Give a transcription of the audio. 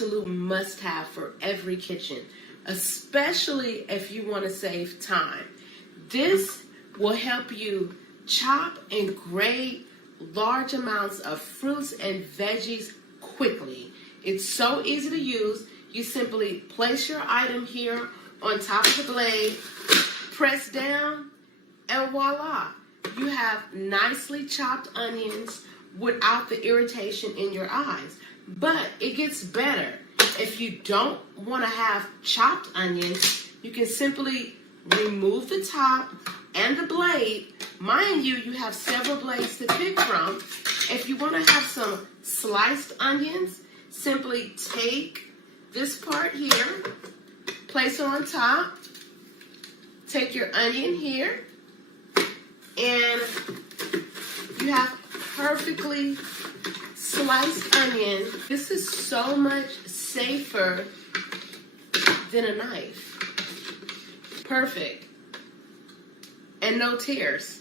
absolute must-have for every kitchen, especially if you want to save time. This will help you chop and grate large amounts of fruits and veggies quickly. It's so easy to use. You simply place your item here on top of the blade, press down, and voila. You have nicely chopped onions without the irritation in your eyes. But it gets better. If you don't want to have chopped onions, you can simply remove the top and the blade. Mind you, you have several blades to pick from. If you want to have some sliced onions, simply take this part here, place it on top, take your onion here, and you have perfectly sliced onion. This is so much safer than a knife. Perfect. And no tears.